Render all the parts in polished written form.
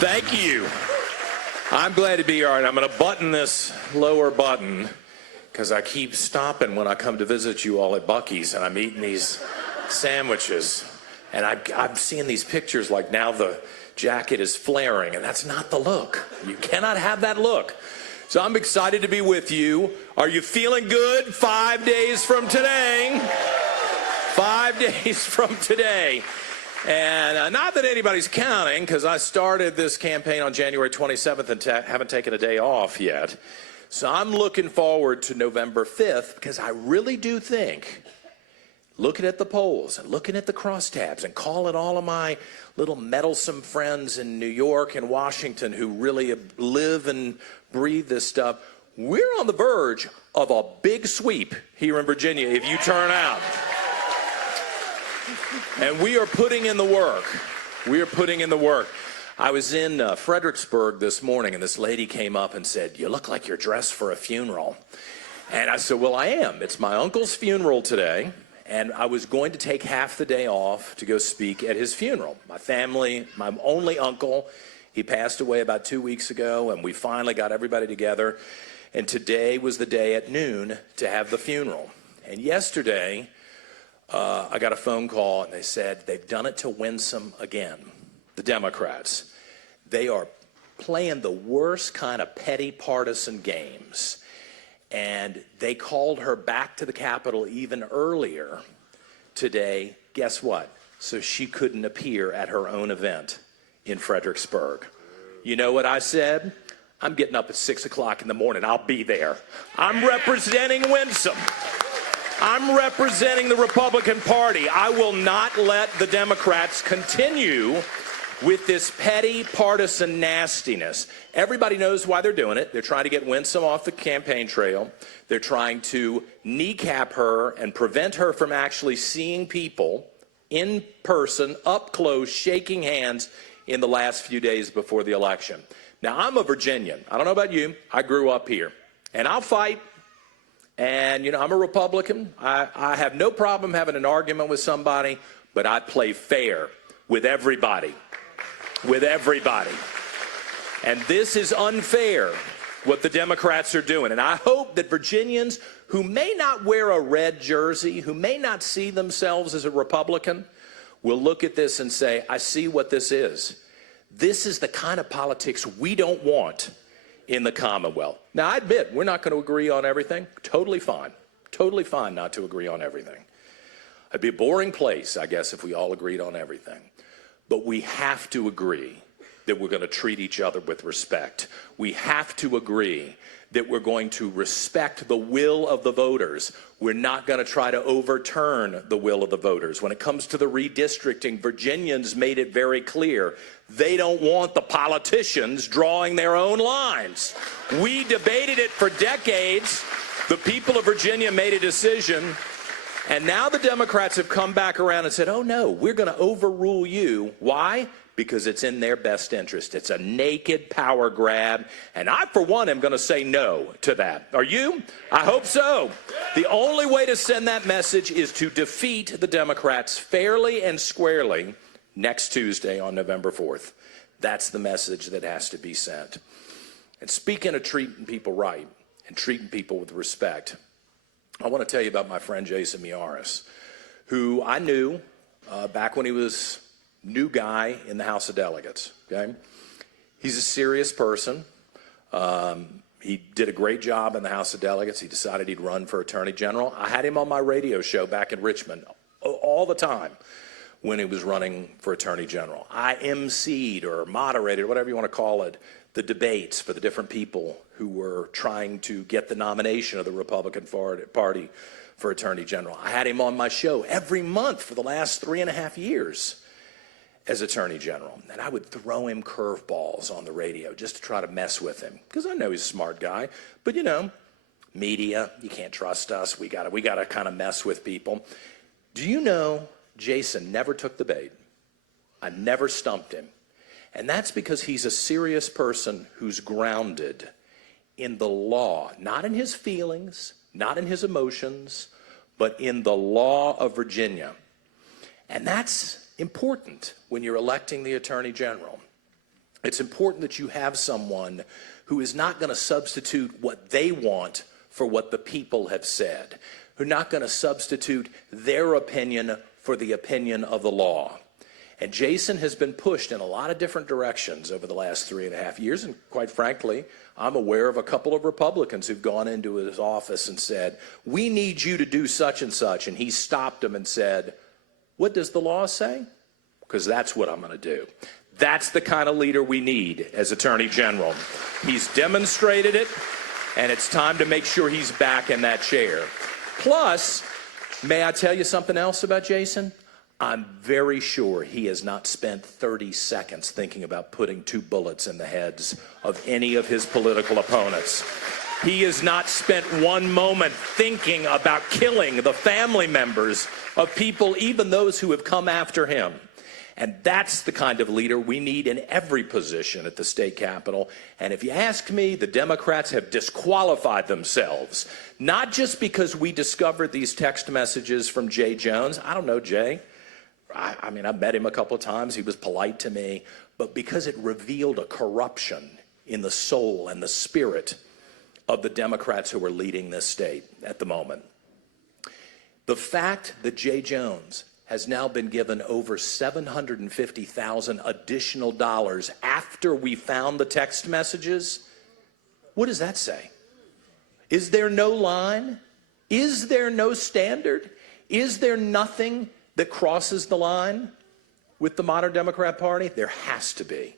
Thank you. I'm glad to be here. All right, I'm going to button this lower button because I keep stopping when I come to visit you all at Buc-ee's, and I'm eating these sandwiches. And I'm seeing these pictures like now the jacket is flaring, and that's not the look. You cannot have that look. So I'm excited to be with you. Are you feeling good 5 days from today? 5 days from today. And not that anybody's counting, because I started this campaign on January 27th and haven't taken a day off yet. So I'm looking forward to November 5th, because I really do think, looking at the polls and looking at the crosstabs and calling all of my little meddlesome friends in New York and Washington who really live and breathe this stuff, we're on the verge of a big sweep here in Virginia if you turn out. And we are putting in the work. We are putting in the work. I was in Fredericksburg this morning, and this lady came up and said, "You look like you're dressed for a funeral." And I said, "Well, I am. It's my uncle's funeral today, and I was going to take half the day off to go speak at his funeral. My family, my only uncle, he passed away about 2 weeks ago, and we finally got everybody together. And today was the day at noon to have the funeral. And yesterday, I got a phone call, and they said they've done it to Winsome again, the Democrats. They are playing the worst kind of petty partisan games. And they called her back to the Capitol even earlier today. Guess what? So she couldn't appear at her own event in Fredericksburg. You know what I said? I'm getting up at 6 o'clock in the morning. I'll be there. I'm representing Winsome. I'm representing the Republican Party. I will not let the Democrats continue with this petty partisan nastiness. Everybody knows why they're doing it. They're trying to get Winsome off the campaign trail. They're trying to kneecap her and prevent her from actually seeing people in person, up close, shaking hands in the last few days before the election. Now, I'm a Virginian. I don't know about you. I grew up here. And I'll fight. And, you know, I'm a Republican. I have no problem having an argument with somebody, but I play fair with everybody. With everybody. And this is unfair, what the Democrats are doing. And I hope that Virginians who may not wear a red jersey, who may not see themselves as a Republican, will look at this and say, I see what this is. This is the kind of politics we don't want in the Commonwealth. Now, I admit, we're not going to agree on everything. Totally fine. Totally fine not to agree on everything. It'd be a boring place, I guess, if we all agreed on everything. But we have to agree that we're going to treat each other with respect. We have to agree that we're going to respect the will of the voters. We're not going to try to overturn the will of the voters. When it comes to the redistricting, Virginians made it very clear they don't want the politicians drawing their own lines. We debated it for decades. The people of Virginia made a decision. And now the Democrats have come back around and said, oh, no, we're going to overrule you. Why? Because it's in their best interest. It's a naked power grab. And I, for one, am going to say no to that. Are you? I hope so. The only way to send that message is to defeat the Democrats fairly and squarely next Tuesday on November 4th. That's the message that has to be sent. And speaking of treating people right and treating people with respect, I want to tell you about my friend Jason Miyares, who I knew back when he was new guy in the House of Delegates. Okay, he's a serious person. He did a great job in the House of Delegates. He decided he'd run for Attorney General. I had him on my radio show back in Richmond all the time when he was running for Attorney General. I emceed or moderated, whatever you want to call it, the debates for the different people who were trying to get the nomination of the Republican Party for Attorney General. I had him on my show every month for the last 3.5 years as Attorney General. And I would throw him curveballs on the radio just to try to mess with him, because I know he's a smart guy. But, you know, media, you can't trust us. We gotta kind of mess with people. Do you know Jason never took the bait? I never stumped him. And that's because he's a serious person who's grounded in the law, not in his feelings, not in his emotions, but in the law of Virginia. And that's important when you're electing the Attorney General. It's important that you have someone who is not going to substitute what they want for what the people have said, who are not going to substitute their opinion for the opinion of the law. And Jason has been pushed in a lot of different directions over the last 3.5 years, and quite frankly, I'm aware of a couple of Republicans who've gone into his office and said, we need you to do such and such, and he stopped them and said, what does the law say? Because that's what I'm going to do. That's the kind of leader we need as Attorney General. He's demonstrated it, and it's time to make sure he's back in that chair. Plus, may I tell you something else about Jason? I'm very sure he has not spent 30 seconds thinking about putting 2 bullets in the heads of any of his political opponents. He has not spent 1 moment thinking about killing the family members of people, even those who have come after him. And that's the kind of leader we need in every position at the state capitol. And if you ask me, the Democrats have disqualified themselves, not just because we discovered these text messages from Jay Jones. I don't know Jay. I mean, I've met him a couple of times. He was polite to me. But because it revealed a corruption in the soul and the spirit of the Democrats who are leading this state at the moment. The fact that Jay Jones has now been given over $750,000 additional dollars after we found the text messages, what does that say? Is there no line? Is there no standard? Is there nothing that crosses the line with the modern Democrat Party? There has to be.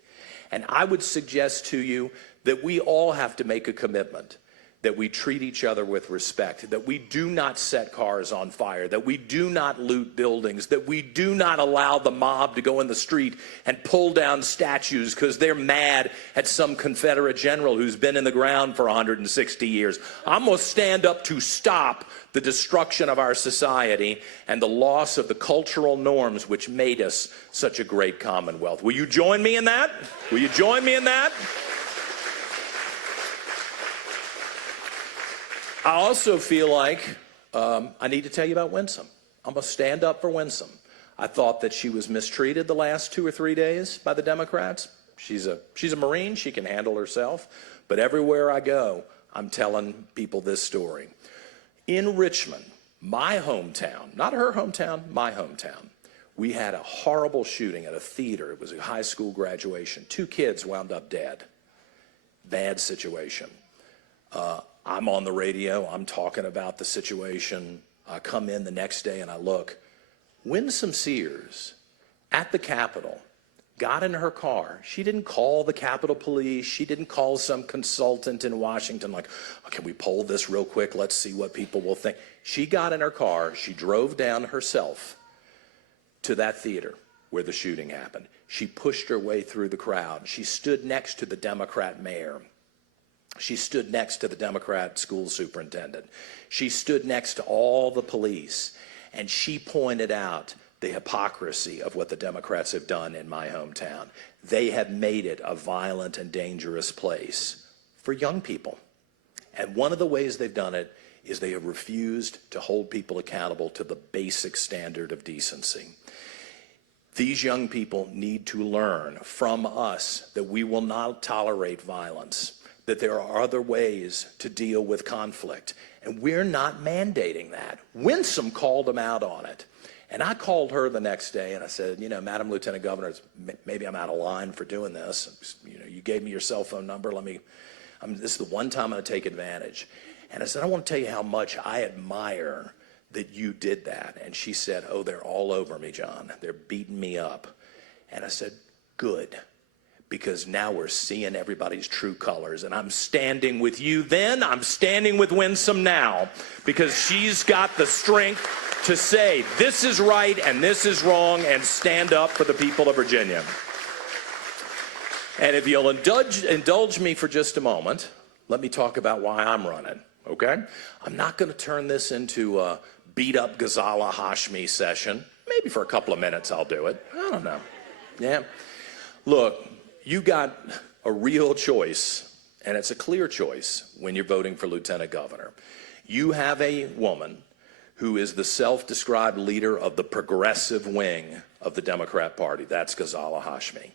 And I would suggest to you that we all have to make a commitment that we treat each other with respect, that we do not set cars on fire, that we do not loot buildings, that we do not allow the mob to go in the street and pull down statues because they're mad at some Confederate general who's been in the ground for 160 years. I'm going to stand up to stop the destruction of our society and the loss of the cultural norms which made us such a great commonwealth. Will you join me in that? Will you join me in that? I also feel like I need to tell you about Winsome. I'm going to stand up for Winsome. I thought that she was mistreated the last 2 or 3 days by the Democrats. She's a Marine. She can handle herself. But everywhere I go, I'm telling people this story. In Richmond, my hometown, not her hometown, my hometown, we had a horrible shooting at a theater. It was a high school graduation. 2 kids wound up dead. Bad situation. I'm on the radio, I'm talking about the situation. I come in the next day and I look. Winsome Sears at the Capitol got in her car. She didn't call the Capitol Police. She didn't call some consultant in Washington like, oh, can we poll this real quick? Let's see what people will think. She got in her car. She drove down herself to that theater where the shooting happened. She pushed her way through the crowd. She stood next to the Democrat mayor. She stood next to the Democrat school superintendent. She stood next to all the police, and she pointed out the hypocrisy of what the Democrats have done in my hometown. They have made it a violent and dangerous place for young people. And one of the ways they've done it is they have refused to hold people accountable to the basic standard of decency. These young people need to learn from us that we will not tolerate violence, that there are other ways to deal with conflict. And we're not mandating that. Winsome called them out on it. And I called her the next day and I said, you know, Madam Lieutenant Governor, maybe I'm out of line for doing this. You know, you gave me your cell phone number. This is the one time I'm going to take advantage. And I said, I want to tell you how much I admire that you did that. And she said, oh, they're all over me, John. They're beating me up. And I said, good. Because now we're seeing everybody's true colors. And I'm standing with you then, I'm standing with Winsome now, because she's got the strength to say this is right and this is wrong and stand up for the people of Virginia. And if you'll indulge me for just a moment, let me talk about why I'm running, okay? I'm not going to turn this into a beat-up Ghazala Hashmi session. Maybe for a couple of minutes I'll do it. I don't know. Yeah. Look, you got a real choice, and it's a clear choice when you're voting for lieutenant governor. You have a woman who is the self-described leader of the progressive wing of the Democrat Party. That's Ghazala Hashmi.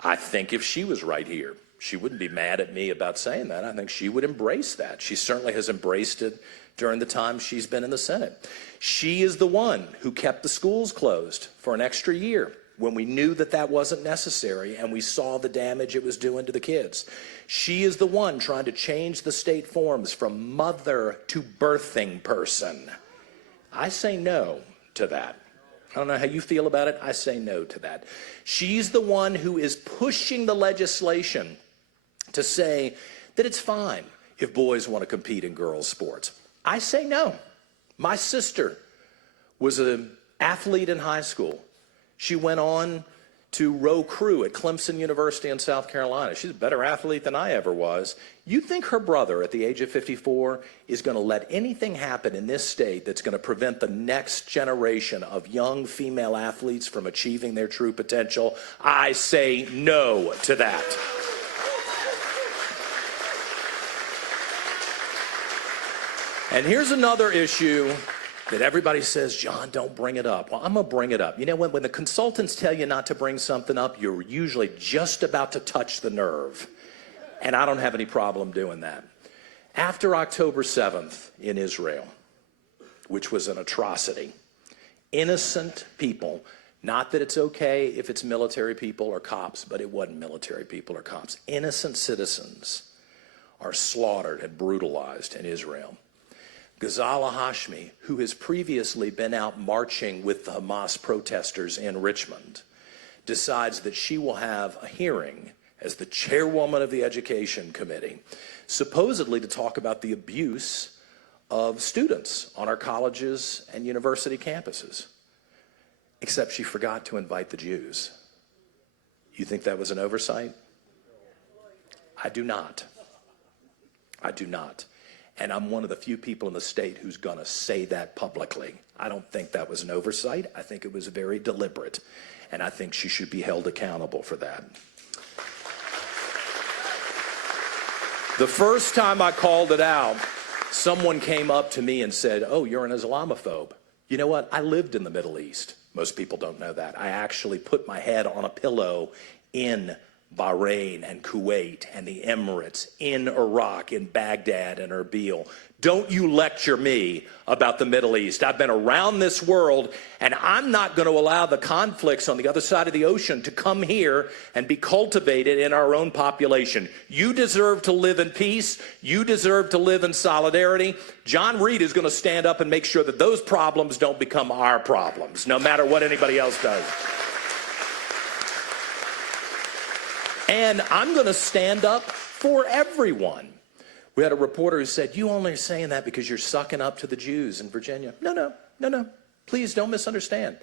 I think if she was right here, she wouldn't be mad at me about saying that. I think she would embrace that. She certainly has embraced it during the time she's been in the Senate. She is the one who kept the schools closed for an extra year when we knew that that wasn't necessary and we saw the damage it was doing to the kids. She is the one trying to change the state forms from mother to birthing person. I say no to that. I don't know how you feel about it. I say no to that. She's the one who is pushing the legislation to say that it's fine if boys want to compete in girls' sports. I say no. My sister was an athlete in high school. She went on to row crew at Clemson University in South Carolina. She's a better athlete than I ever was. You think her brother at the age of 54 is going to let anything happen in this state that's going to prevent the next generation of young female athletes from achieving their true potential? I say no to that. And here's another issue that everybody says, John, don't bring it up. Well, I'm going to bring it up. You know, when the consultants tell you not to bring something up, you're usually just about to touch the nerve. And I don't have any problem doing that. After October 7th in Israel, which was an atrocity, innocent people, not that it's okay if it's military people or cops, but it wasn't military people or cops. Innocent citizens are slaughtered and brutalized in Israel. Ghazala Hashmi, who has previously been out marching with the Hamas protesters in Richmond, decides that she will have a hearing as the chairwoman of the Education Committee, supposedly to talk about the abuse of students on our colleges and university campuses. Except she forgot to invite the Jews. You think that was an oversight? I do not. I do not. And I'm one of the few people in the state who's going to say that publicly. I don't think that was an oversight. I think it was very deliberate. And I think she should be held accountable for that. The first time I called it out, someone came up to me and said, oh, you're an Islamophobe. You know what? I lived in the Middle East. Most people don't know that. I actually put my head on a pillow in Bahrain and Kuwait and the Emirates, in Iraq, in Baghdad and Erbil. Don't you lecture me about the Middle East. I've been around this world, and I'm not going to allow the conflicts on the other side of the ocean to come here and be cultivated in our own population. You deserve to live in peace. You deserve to live in solidarity. John Reid is going to stand up and make sure that those problems don't become our problems, no matter what anybody else does. And I'm going to stand up for everyone. We had a reporter who said, you only are saying that because you're sucking up to the Jews in Virginia. No. Please don't misunderstand.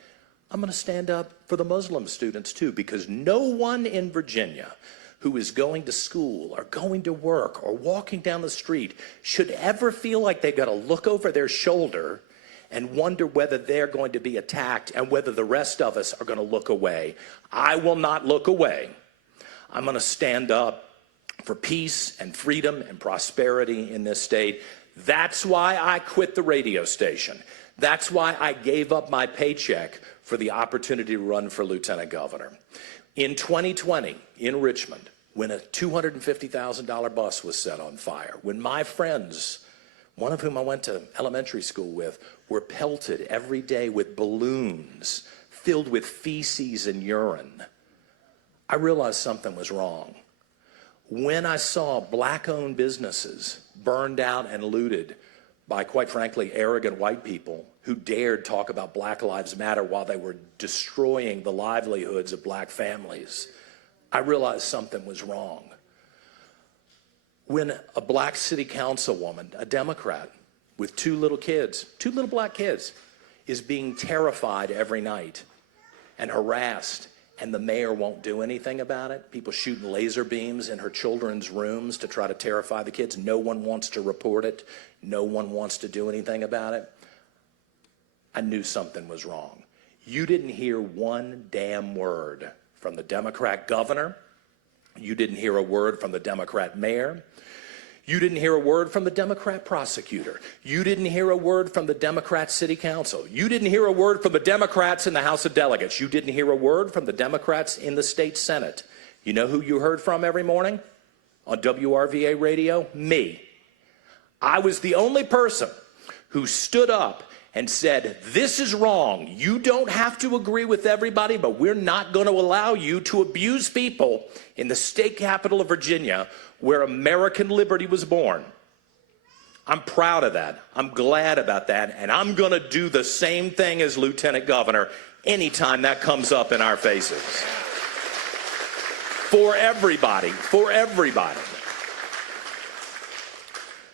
I'm going to stand up for the Muslim students too, because no one in Virginia who is going to school or going to work or walking down the street should ever feel like they've got to look over their shoulder and wonder whether they're going to be attacked and whether the rest of us are going to look away. I will not look away. I'm going to stand up for peace and freedom and prosperity in this state. That's why I quit the radio station. That's why I gave up my paycheck for the opportunity to run for lieutenant governor. In 2020, in Richmond, when a $250,000 bus was set on fire, when my friends, one of whom I went to elementary school with, were pelted every day with balloons filled with feces and urine, I realized something was wrong. When I saw black-owned businesses burned out and looted by, quite frankly, arrogant white people who dared talk about Black Lives Matter while they were destroying the livelihoods of black families, I realized something was wrong. When a black city councilwoman, a Democrat, with two little black kids, is being terrified every night and harassed, and the mayor won't do anything about it. People shooting laser beams in her children's rooms to try to terrify the kids. No one wants to report it. No one wants to do anything about it. I knew something was wrong. You didn't hear one damn word from the Democrat governor. You didn't hear a word from the Democrat mayor. You didn't hear a word from the Democrat prosecutor. You didn't hear a word from the Democrat city council. You didn't hear a word from the Democrats in the House of Delegates. You didn't hear a word from the Democrats in the state Senate. You know who you heard from every morning on WRVA radio? Me. I was the only person who stood up and said, this is wrong. You don't have to agree with everybody, but we're not going to allow you to abuse people in the state capital of Virginia where American liberty was born. I'm proud of that. I'm glad about that. And I'm going to do the same thing as Lieutenant Governor anytime that comes up in our faces. For everybody, for everybody.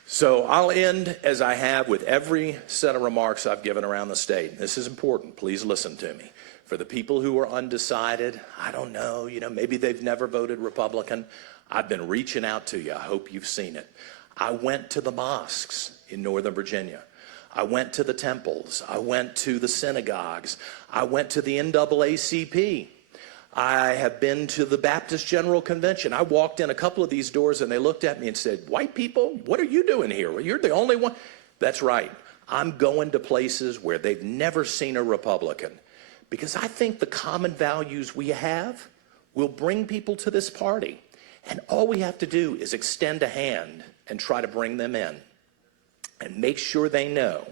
So I'll end as I have with every set of remarks I've given around the state. This is important. Please listen to me. For the people who are undecided, I don't know, maybe they've never voted Republican. I've been reaching out to you. I hope you've seen it. I went to the mosques in Northern Virginia. I went to the temples. I went to the synagogues. I went to the NAACP. I have been to the Baptist General Convention. I walked in a couple of these doors and they looked at me and said, white people, what are you doing here? Well, you're the only one. That's right. I'm going to places where they've never seen a Republican because I think the common values we have will bring people to this party. And all we have to do is extend a hand and try to bring them in and make sure they know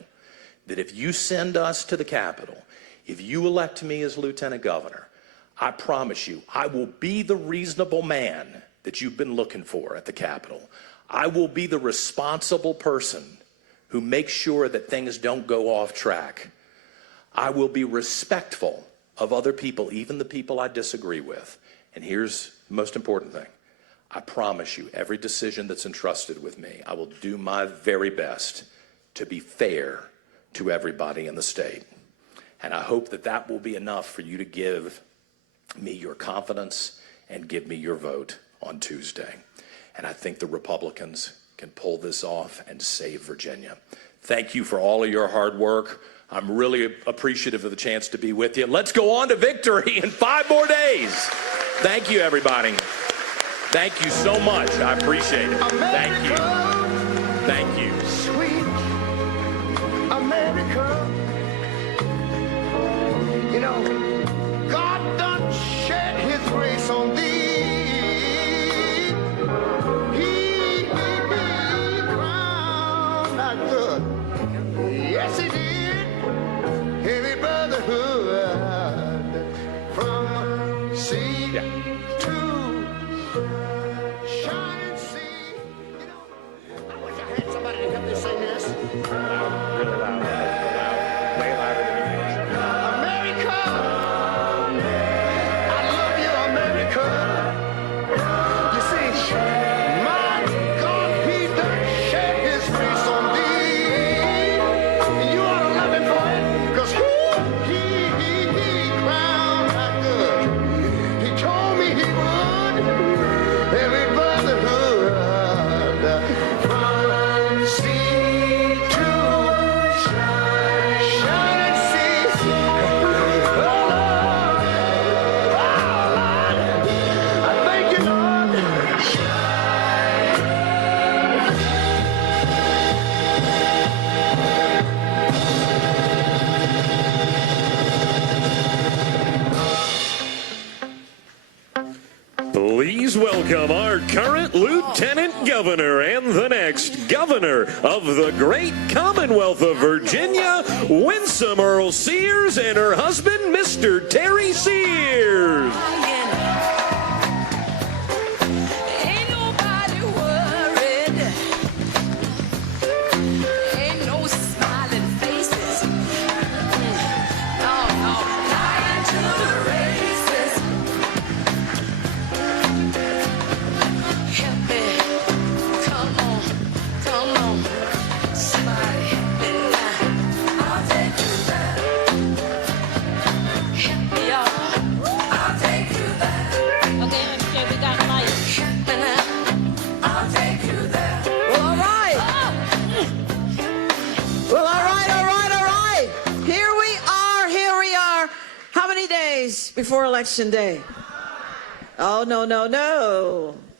that if you send us to the Capitol, if you elect me as Lieutenant Governor, I promise you, I will be the reasonable man that you've been looking for at the Capitol. I will be the responsible person who makes sure that things don't go off track. I will be respectful of other people, even the people I disagree with. And here's the most important thing. I promise you, every decision that's entrusted with me, I will do my very best to be fair to everybody in the state. And I hope that that will be enough for you to give me your confidence and give me your vote on Tuesday. And I think the Republicans can pull this off and save Virginia. Thank you for all of your hard work. I'm really appreciative of the chance to be with you. Let's go on to victory in 5 more days. Thank you, everybody. Thank you so much. I appreciate it. Thank you. Thank you. Sweet America. God done shed his grace on thee. He crowned thy good. Yes, he did. Heavy brotherhood from sea to shining sea. I wish I had somebody to help me sing this. Really loud. Way louder than you think. America. I love you, America. You see, my God, he done shed his grace on thee. You ought to love him for it, because he crowned thy good. He told me he would. Every brotherhood from sea to shining sea. Oh, Lord. I thank you, Lord. Please welcome our current Lieutenant Governor and the next Governor of the great Commonwealth of Virginia, Winsome Earle-Sears, and her husband, Mr. Terry Sears. Ain't nobody worried. Ain't no smiling faces. No, lying to the races. Help me. Come on. Somebody help me now. I'll take you there. Help me, y'all. I'll take you there. Okay, we got a light. Help me now. I'll take you there. Well, all right. Well, all right. Here we are. How many days before Election Day? Oh, no.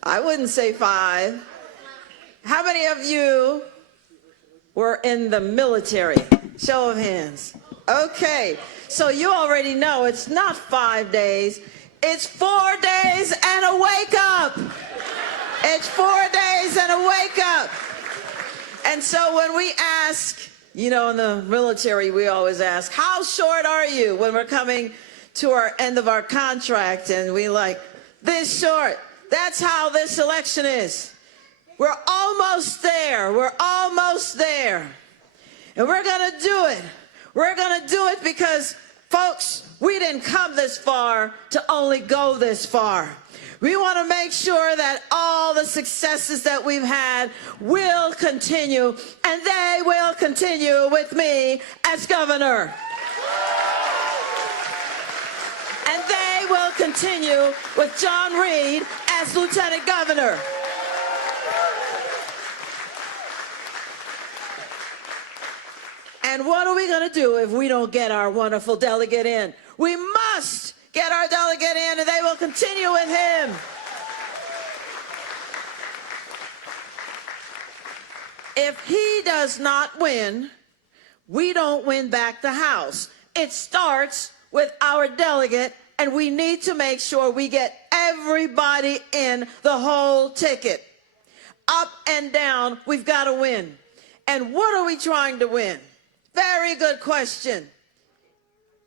I wouldn't say 5. How many of you were in the military? Show of hands. Okay. So you already know it's not 5 days. It's 4 days and a wake up. It's 4 days and a wake up. And so when we ask, you know, in the military, we always ask, how short are you when we're coming to our end of our contract? And we like, this short. That's how this election is. We're almost there. We're almost there. And we're going to do it. We're going to do it because, folks, we didn't come this far to only go this far. We want to make sure that all the successes that we've had will continue, and they will continue with me as governor. And they will continue with John Reid as lieutenant governor. And what are we going to do if we don't get our wonderful delegate in? We must get our delegate in, and they will continue with him. If he does not win, we don't win back the House. It starts with our delegate, and we need to make sure we get everybody in the whole ticket. Up and down, we've got to win. And what are we trying to win? Very good question.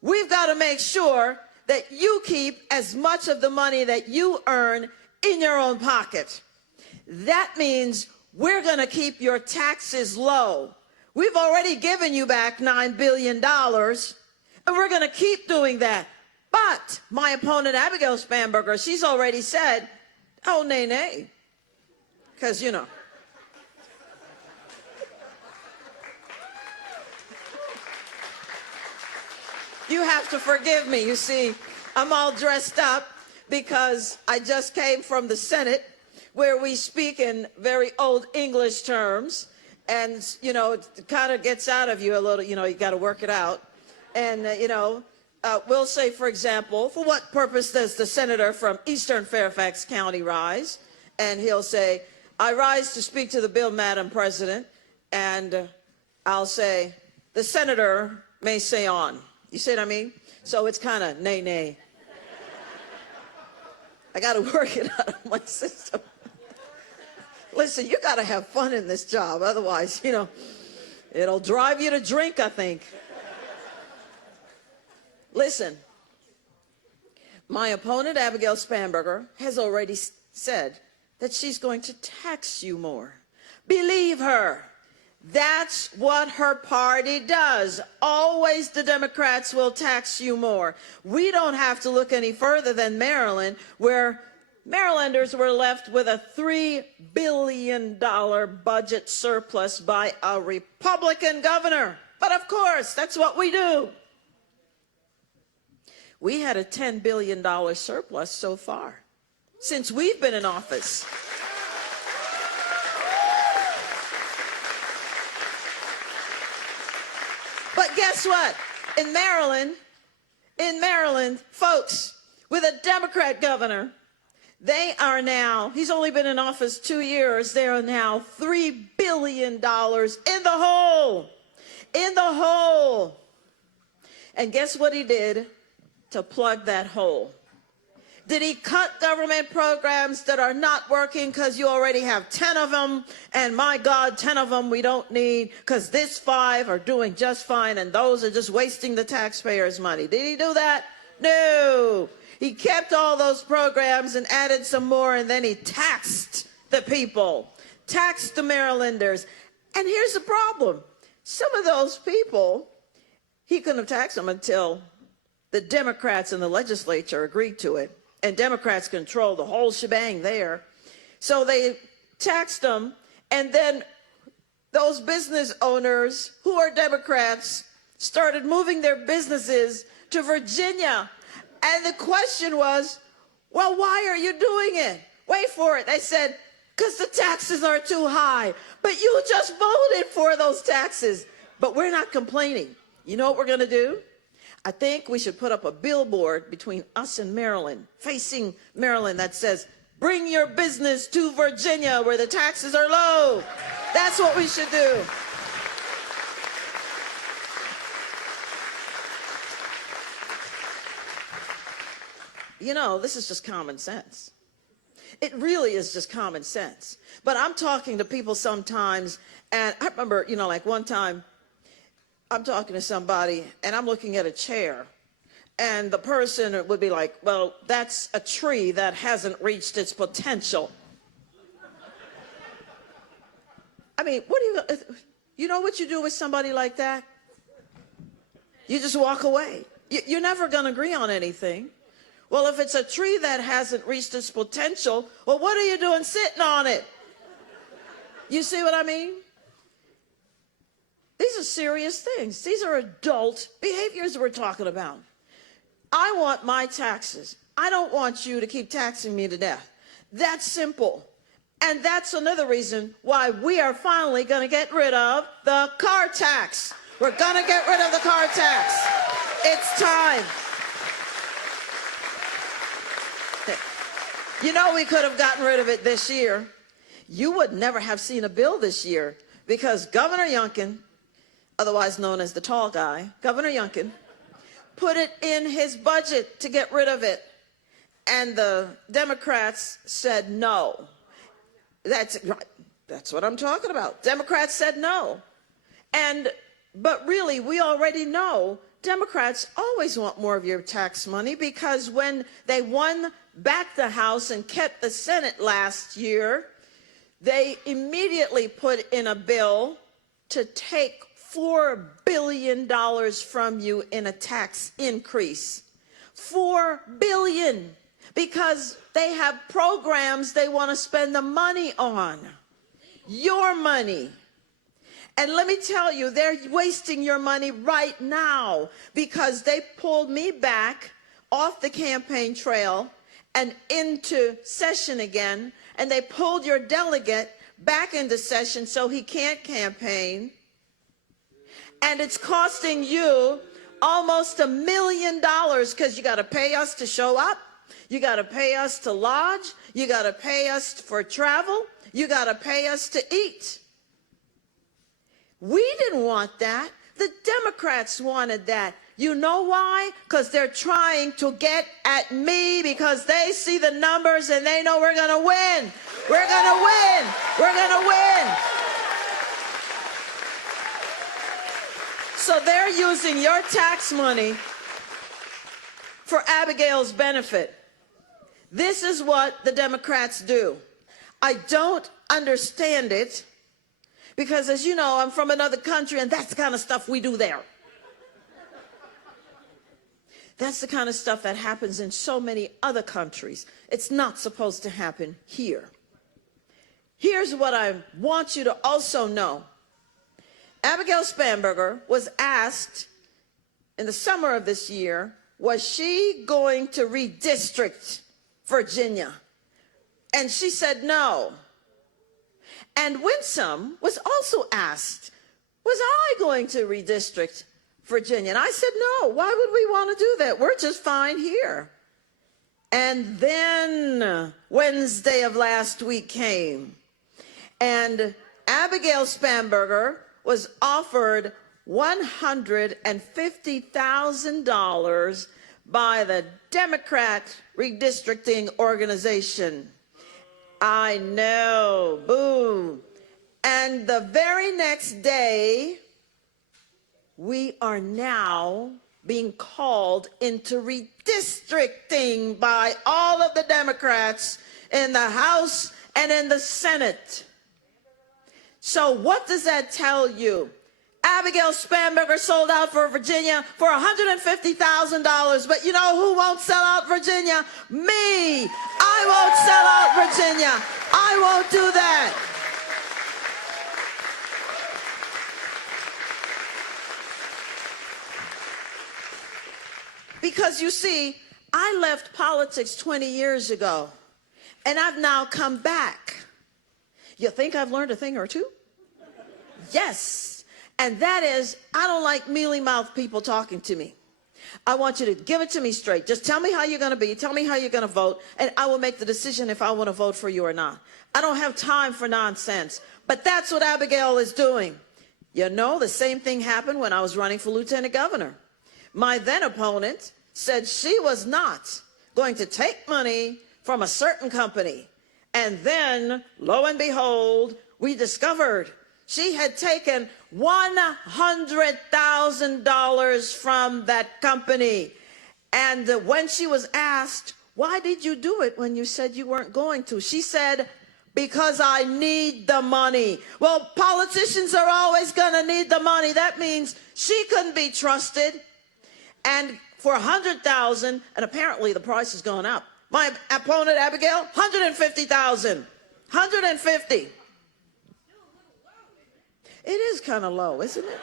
We've got to make sure that you keep as much of the money that you earn in your own pocket. That means we're going to keep your taxes low. We've already given you back $9 billion, and we're going to keep doing that. But my opponent, Abigail Spanberger, she's already said, oh, nay, nay, because, you know. You have to forgive me. You see, I'm all dressed up because I just came from the Senate, where we speak in very old English terms. And, you know, it kind of gets out of you a little, you know, you got to work it out. And, we'll say, for example, for what purpose does the senator from Eastern Fairfax County rise? And he'll say, I rise to speak to the bill, Madam President. And I'll say, the senator may say on. You see what I mean? So it's kind of nay, nay. I got to work it out of my system. Listen, you got to have fun in this job. Otherwise, you know, it'll drive you to drink, I think. Listen, my opponent, Abigail Spanberger, has already said that she's going to tax you more. Believe her. That's what her party does. Always the Democrats will tax you more. We don't have to look any further than Maryland, where Marylanders were left with a $3 billion budget surplus by a Republican governor. But of course, that's what we do. We had a $10 billion surplus so far since we've been in office. But guess what? In Maryland, folks, with a Democrat governor, they are now, he's only been in office 2 years, they are now $3 billion in the hole. In the hole. And guess what he did to plug that hole? Did he cut government programs that are not working because you already have 10 of them, and my God, 10 of them we don't need because this 5 are doing just fine and those are just wasting the taxpayers' money? Did he do that? No. He kept all those programs and added some more, and then he taxed the people, taxed the Marylanders. And here's the problem. Some of those people, he couldn't have taxed them until the Democrats in the legislature agreed to it. And Democrats control the whole shebang there. So they taxed them, and then those business owners who are Democrats started moving their businesses to Virginia. And the question was, well, why are you doing it? Wait for it. They said, because the taxes are too high. But you just voted for those taxes. But we're not complaining. You know what we're going to do? I think we should put up a billboard between us and Maryland, facing Maryland, that says, bring your business to Virginia where the taxes are low. That's what we should do. you know, this is just common sense. It really is just common sense. But I'm talking to people sometimes, and I remember, you know, like one time I'm talking to somebody and I'm looking at a chair, and the person would be like, well, that's a tree that hasn't reached its potential. I mean, you know what you do with somebody like that? You just walk away. You're never going to agree on anything. Well, if it's a tree that hasn't reached its potential, well, what are you doing sitting on it? You see what I mean? These are serious things. These are adult behaviors we're talking about. I want my taxes. I don't want you to keep taxing me to death. That's simple. And that's another reason why we are finally going to get rid of the car tax. We're going to get rid of the car tax. It's time. You know, we could have gotten rid of it this year. You would never have seen a bill this year because Governor Youngkin, otherwise known as the tall guy, Governor Youngkin, put it in his budget to get rid of it. And the Democrats said no. That's right. That's what I'm talking about. Democrats said no. But really, we already know Democrats always want more of your tax money because when they won back the House and kept the Senate last year, they immediately put in a bill to take $4 billion from you in a tax increase. $4 billion, because they have programs they want to spend the money on. Your money. And let me tell you, they're wasting your money right now because they pulled me back off the campaign trail and into session again, and they pulled your delegate back into session so he can't campaign. And it's costing you almost $1 million because you got to pay us to show up. You got to pay us to lodge. You got to pay us for travel. You got to pay us to eat. We didn't want that. The Democrats wanted that. You know why? Because they're trying to get at me because they see the numbers and they know we're going to win. We're going to win. We're going to win. So they're using your tax money for Abigail's benefit. This is what the Democrats do. I don't understand it because, as you know, I'm from another country and that's the kind of stuff we do there. That's the kind of stuff that happens in so many other countries. It's not supposed to happen here. Here's what I want you to also know. Abigail Spanberger was asked in the summer of this year, was she going to redistrict Virginia? And she said no. And Winsome was also asked, was I going to redistrict Virginia? And I said no. Why would we want to do that? We're just fine here. And then Wednesday of last week came, and Abigail Spanberger was offered $150,000 by the Democrat redistricting organization. I know, boo. And the very next day, we are now being called into redistricting by all of the Democrats in the House and in the Senate. So what does that tell you? Abigail Spanberger sold out for Virginia for $150,000, but you know who won't sell out Virginia? Me. I won't sell out Virginia. I won't do that. Because you see, I left politics 20 years ago, and I've now come back. You think I've learned a thing or two? Yes. And that is, I don't like mealy-mouthed people talking to me. I want you to give it to me straight. Just tell me how you're going to be. Tell me how you're going to vote, and I will make the decision if I want to vote for you or not. I don't have time for nonsense. But that's what Abigail is doing. You know, the same thing happened when I was running for lieutenant governor. My then opponent said she was not going to take money from a certain company. And then, lo and behold, we discovered she had taken $100,000 from that company. And when she was asked, why did you do it when you said you weren't going to? She said, because I need the money. Well, politicians are always going to need the money. That means she couldn't be trusted. And for $100,000, and apparently the price has gone up. My opponent, Abigail, $150,000. $150,000. It is kind of low, isn't it?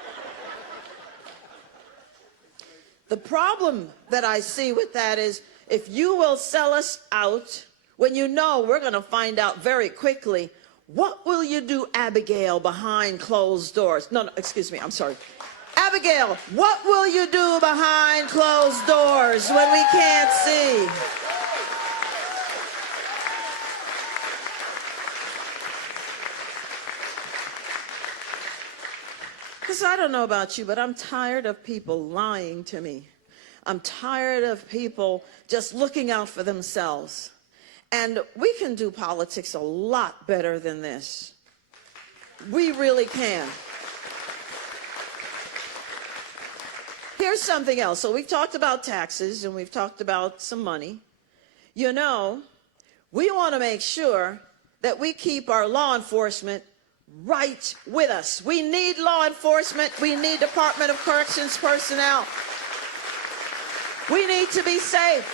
The problem that I see with that is if you will sell us out when you know we're going to find out very quickly, what will you do, Abigail, behind closed doors? No, excuse me, I'm sorry. Abigail, what will you do behind closed doors when we can't see? Because I don't know about you, but I'm tired of people lying to me. I'm tired of people just looking out for themselves. And we can do politics a lot better than this. We really can. Here's something else. So we've talked about taxes and we've talked about some money. You know, we want to make sure that we keep our law enforcement right with us. We need law enforcement. We need Department of Corrections personnel. We need to be safe.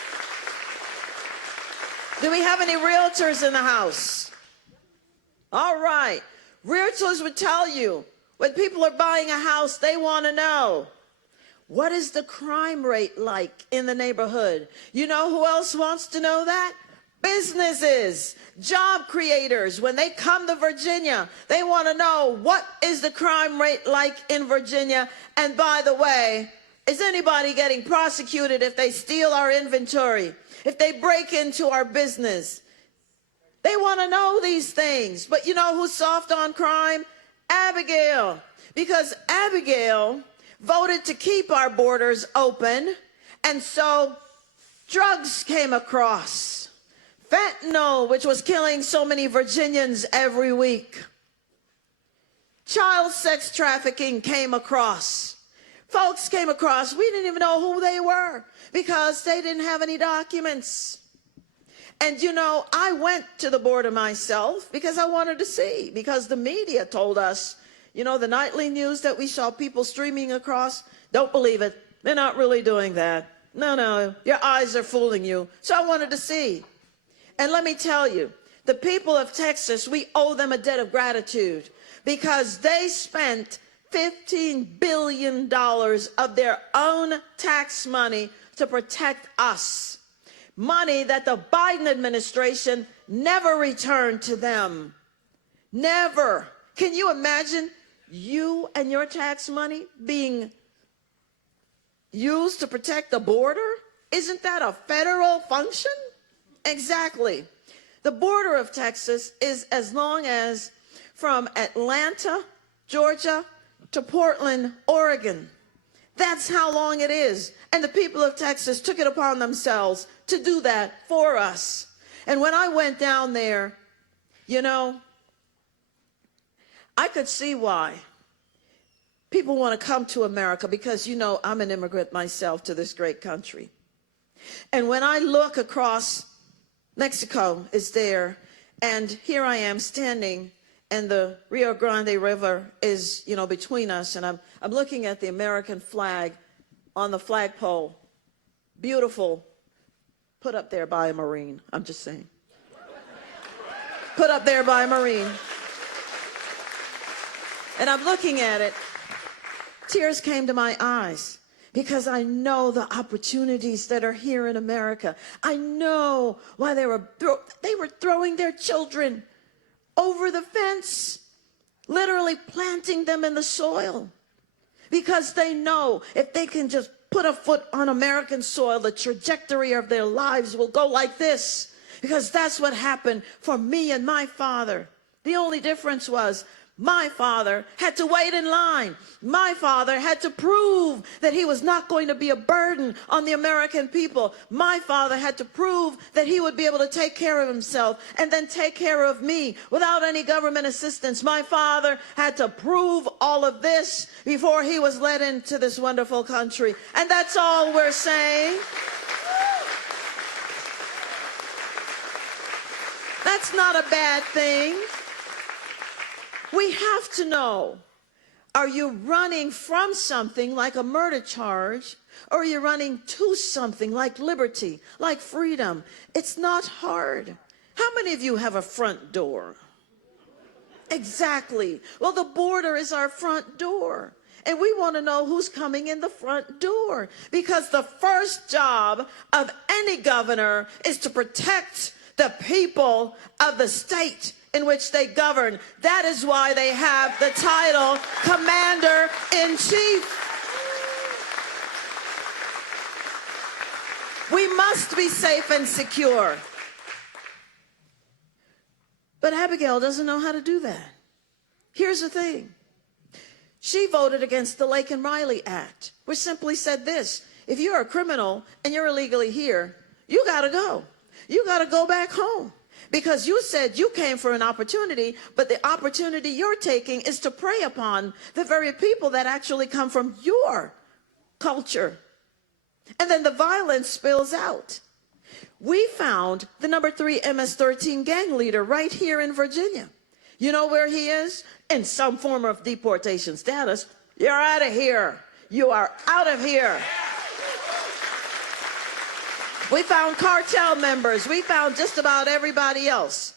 Do we have any realtors in the house? All right. Realtors would tell you when people are buying a house, they want to know, what is the crime rate like in the neighborhood? You know who else wants to know that? Businesses, job creators. When they come to Virginia, they want to know, what is the crime rate like in Virginia? And by the way, is anybody getting prosecuted if they steal our inventory? If they break into our business? They want to know these things. But you know who's soft on crime? Abigail. Because Abigail voted to keep our borders open. And so drugs came across. Fentanyl, which was killing so many Virginians every week. Child sex trafficking came across. Folks came across, we didn't even know who they were because they didn't have any documents. And you know, I went to the border myself because I wanted to see, because the media told us, you know, the nightly news that we saw people streaming across, don't believe it. They're not really doing that. No, your eyes are fooling you. So I wanted to see. And let me tell you, the people of Texas, we owe them a debt of gratitude because they spent $15 billion of their own tax money to protect us. Money that the Biden administration never returned to them. Never. Can you imagine you and your tax money being used to protect the border? Isn't that a federal function? Exactly. The border of Texas is as long as from Atlanta, Georgia, to Portland, Oregon. That's how long it is. And the people of Texas took it upon themselves to do that for us. And when I went down there, you know, I could see why people want to come to America because, you know, I'm an immigrant myself to this great country. And when I look across, Mexico is there, and here I am standing, and the Rio Grande River is, you know, between us, and I'm looking at the American flag on the flagpole. Beautiful. Put up there by a Marine. I'm just saying. Put up there by a Marine. And I'm looking at it. Tears came to my eyes. Because I know the opportunities that are here in America. I know why they were throwing their children over the fence, literally planting them in the soil. Because they know if they can just put a foot on American soil, the trajectory of their lives will go like this. Because that's what happened for me and my father. The only difference was My father had to wait in line. My father had to prove that he was not going to be a burden on the American people. My father had to prove that he would be able to take care of himself and then take care of me without any government assistance. My father had to prove all of this before he was let into this wonderful country. And that's all we're saying. That's not a bad thing. We have to know, are you running from something like a murder charge, or are you running to something like liberty, like freedom? It's not hard. How many of you have a front door? Exactly. Well, the border is our front door. And we want to know who's coming in the front door, because the first job of any governor is to protect the people of the state in which they govern. That is why they have the title Commander-in-Chief. We must be safe and secure. But Abigail doesn't know how to do that. Here's the thing. She voted against the Lake and Riley Act, which simply said this: if you're a criminal and you're illegally here, you gotta go. You gotta go back home. Because you said you came for an opportunity, but the opportunity you're taking is to prey upon the very people that actually come from your culture. And then the violence spills out. We found the number 3 MS-13 gang leader right here in Virginia. You know where he is? In some form of deportation status. You're out of here. You are out of here. We found cartel members. We found just about everybody else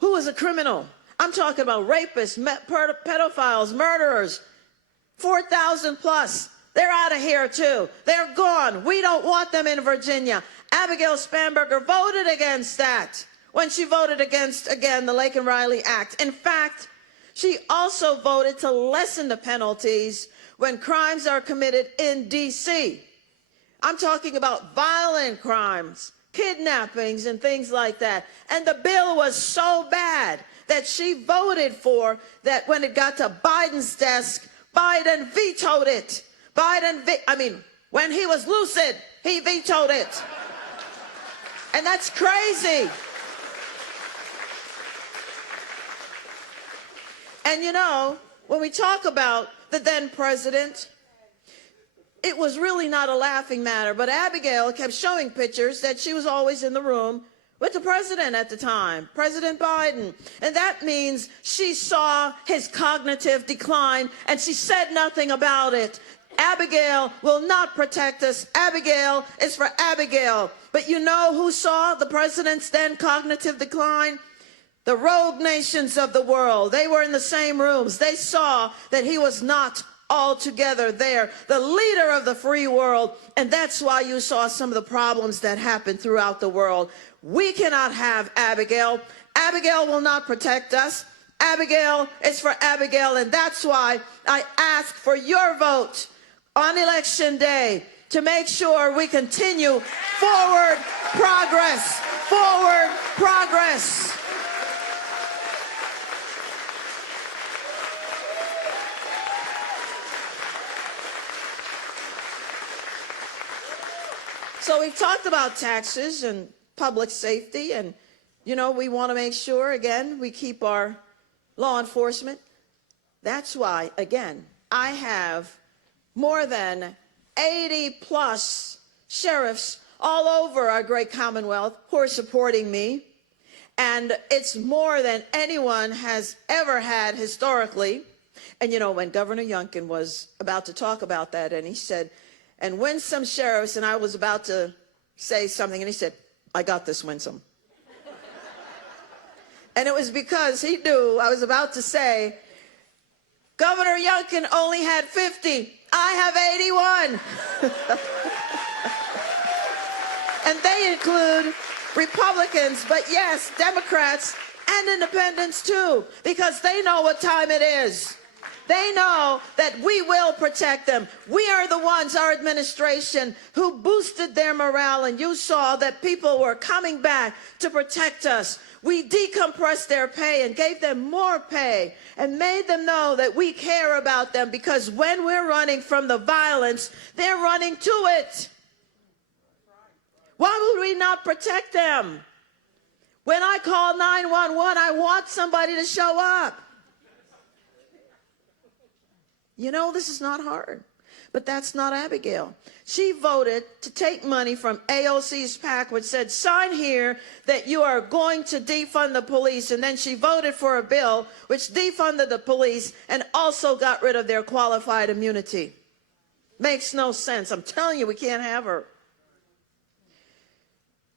who is a criminal. I'm talking about rapists, pedophiles, murderers, 4,000 plus. They're out of here too. They're gone. We don't want them in Virginia. Abigail Spanberger voted against that when she voted against, again, the Lake and Riley Act. In fact, she also voted to lessen the penalties when crimes are committed in D.C. I'm talking about violent crimes, kidnappings, and things like that. And the bill was so bad that she voted for that when it got to Biden's desk, Biden vetoed it. When he was lucid, he vetoed it. And that's crazy. And you know, when we talk about the then president, it was really not a laughing matter, but Abigail kept showing pictures that she was always in the room with the president at the time, President Biden. And that means she saw his cognitive decline and she said nothing about it. Abigail will not protect us. Abigail is for Abigail. But you know who saw the president's then cognitive decline? The rogue nations of the world. They were in the same rooms. They saw that he was not altogether there, the leader of the free world. And that's why you saw some of the problems that happened throughout the world. We cannot have Abigail. Abigail will not protect us. Abigail is for Abigail. And that's why I ask for your vote on Election Day to make sure we continue forward progress, forward progress. So we've talked about taxes and public safety, and, you know, we want to make sure, again, we keep our law enforcement. That's why, again, I have more than 80 plus sheriffs all over our great Commonwealth who are supporting me. And it's more than anyone has ever had historically. And, you know, when Governor Youngkin was about to talk about that, and he said, and Winsome sheriffs, and I was about to say something, and he said, I got this, Winsome. And it was because he knew I was about to say, Governor Youngkin only had 50. I have 81. And they include Republicans, but yes, Democrats and independents too, because they know what time it is. They know that we will protect them. We are the ones, our administration, who boosted their morale, and you saw that people were coming back to protect us. We decompressed their pay and gave them more pay and made them know that we care about them, because when we're running from the violence, they're running to it. Why would we not protect them? When I call 911, I want somebody to show up. You know, this is not hard, but that's not Abigail. She voted to take money from AOC's PAC, which said, sign here that you are going to defund the police. And then she voted for a bill which defunded the police and also got rid of their qualified immunity. Makes no sense. I'm telling you, we can't have her.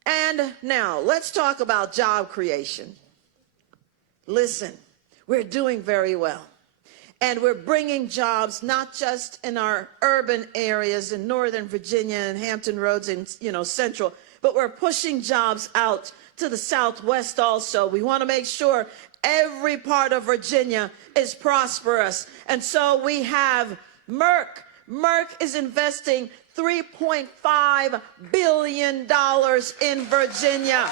And now, let's talk about job creation. Listen, we're doing very well. And we're bringing jobs not just in our urban areas in Northern Virginia and Hampton Roads and, Central, but we're pushing jobs out to the Southwest also. We want to make sure every part of Virginia is prosperous. And so we have Merck. Merck is investing $3.5 billion in Virginia.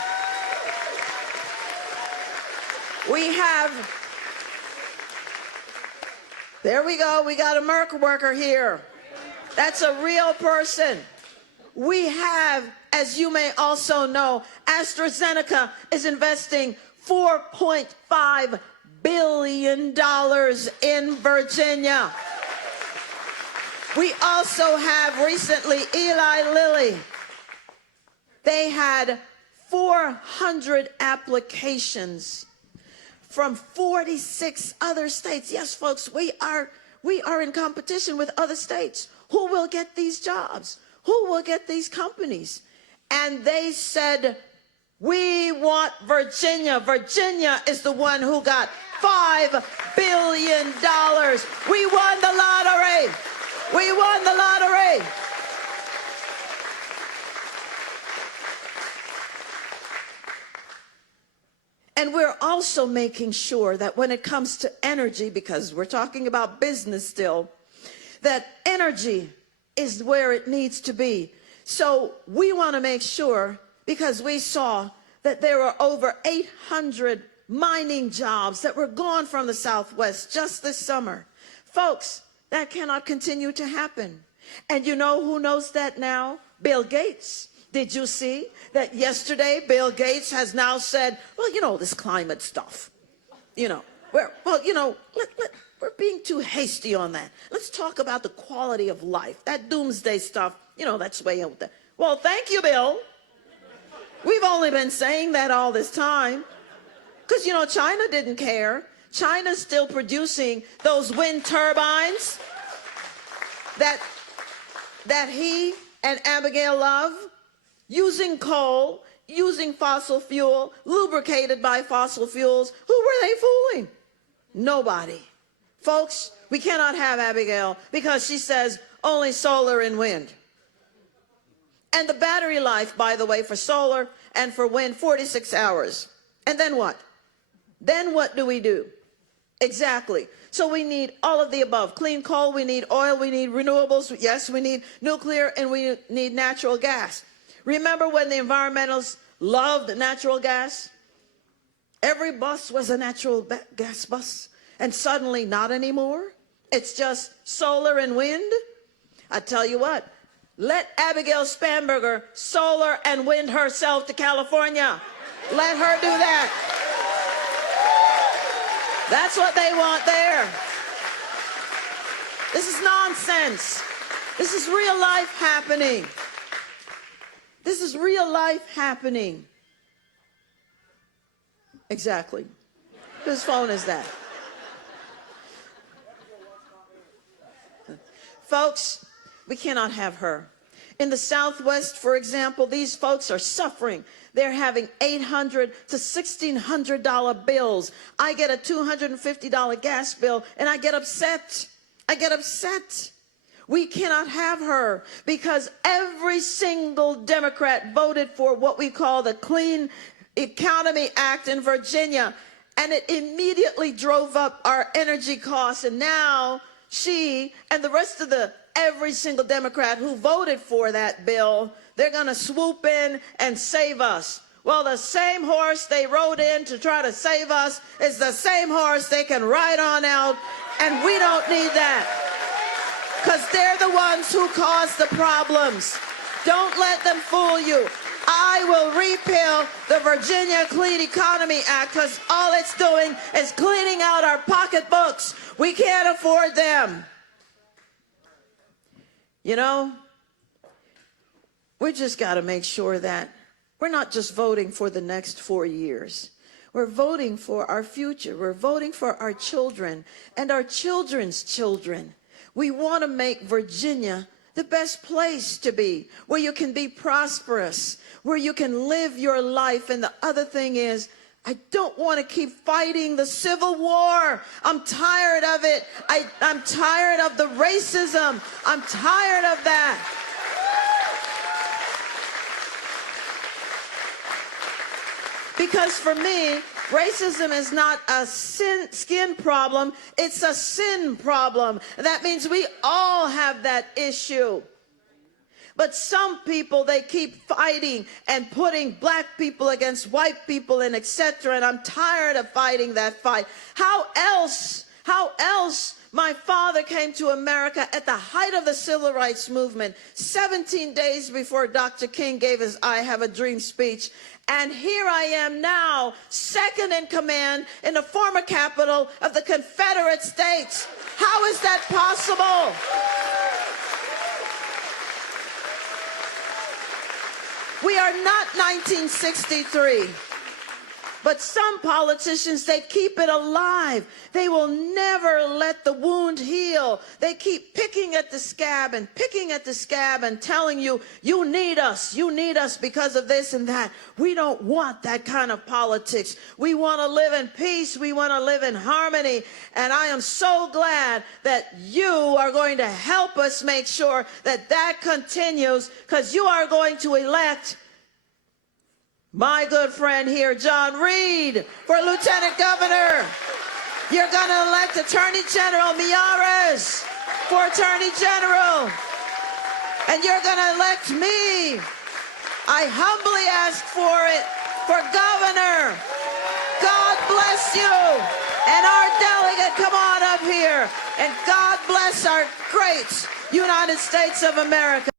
We have... There we go. We got a Merck worker here. That's a real person. We have, as you may also know, AstraZeneca is investing $4.5 billion in Virginia. We also have recently Eli Lilly. They had 400 applications from 46 other states. Yes, folks, we are in competition with other states. Who will get these jobs? Who will get these companies? And they said, we want Virginia. Virginia is the one who got $5 billion. We won the lottery. We won the lottery. And we're also making sure that when it comes to energy, because we're talking about business still, that energy is where it needs to be. So we want to make sure, because we saw that there were over 800 mining jobs that were gone from the Southwest just this summer. Folks, that cannot continue to happen. And you know who knows that now? Bill Gates. Did you see that yesterday Bill Gates has now said, well, this climate stuff, we're being too hasty on that. Let's talk about the quality of life. That doomsday stuff, that's way out there. Well, thank you, Bill. We've only been saying that all this time because, China didn't care. China's still producing those wind turbines that he and Abigail love. Using coal, using fossil fuel, lubricated by fossil fuels. Who were they fooling? Nobody. Folks, we cannot have Abigail because she says only solar and wind. And the battery life, by the way, for solar and for wind, 46 hours. And then what? Then what do we do? Exactly. So we need all of the above. Clean coal, we need oil, we need renewables. Yes, we need nuclear, and we need natural gas. Remember when the environmentalists loved natural gas? Every bus was a natural gas bus, and suddenly not anymore. It's just solar and wind. I tell you what, let Abigail Spanberger solar and wind herself to California. Let her do that. That's what they want there. This is nonsense. This is real life happening. This is real life happening. Exactly. Whose phone is that? Folks, we cannot have her. In the Southwest, for example, these folks are suffering. They're having $800 to $1,600 bills. I get a $250 gas bill, and I get upset. I get upset. We cannot have her because every single Democrat voted for what we call the Clean Economy Act in Virginia. and it immediately drove up our energy costs. And now she and the rest of every single Democrat who voted for that bill, they're going to swoop in and save us. Well, the same horse they rode in to try to save us is the same horse they can ride on out, and we don't need that, because they're the ones who cause the problems. Don't let them fool you. I will repeal the Virginia Clean Economy Act, because all it's doing is cleaning out our pocketbooks. We can't afford them. You know, we just got to make sure that we're not just voting for the next 4 years. We're voting for our future. We're voting for our children and our children's children. We want to make Virginia the best place to be, where you can be prosperous, where you can live your life. And the other thing is, I don't want to keep fighting the Civil War. I'm tired of it. I'm tired of the racism. I'm tired of that. Because for me, racism is not a skin problem, it's a sin problem. That means we all have that issue. But some people, they keep fighting and putting black people against white people and etc. And I'm tired of fighting that fight. How else my father came to America at the height of the civil rights movement, 17 days before Dr. King gave his I Have a Dream speech. And here I am now, second in command in the former capital of the Confederate States. How is that possible? We are not 1963. But some politicians, they keep it alive. They will never let the wound heal. They keep picking at the scab and picking at the scab and telling you, you need us because of this and that. We don't want that kind of politics. We want to live in peace. We want to live in harmony. And I am so glad that you are going to help us make sure that that continues, because you are going to elect my good friend here, John Reid, for Lieutenant Governor. You're going to elect Attorney General Miyares for Attorney General. And you're going to elect me. I humbly ask for it for Governor. God bless you. And our delegate, come on up here. And God bless our great United States of America.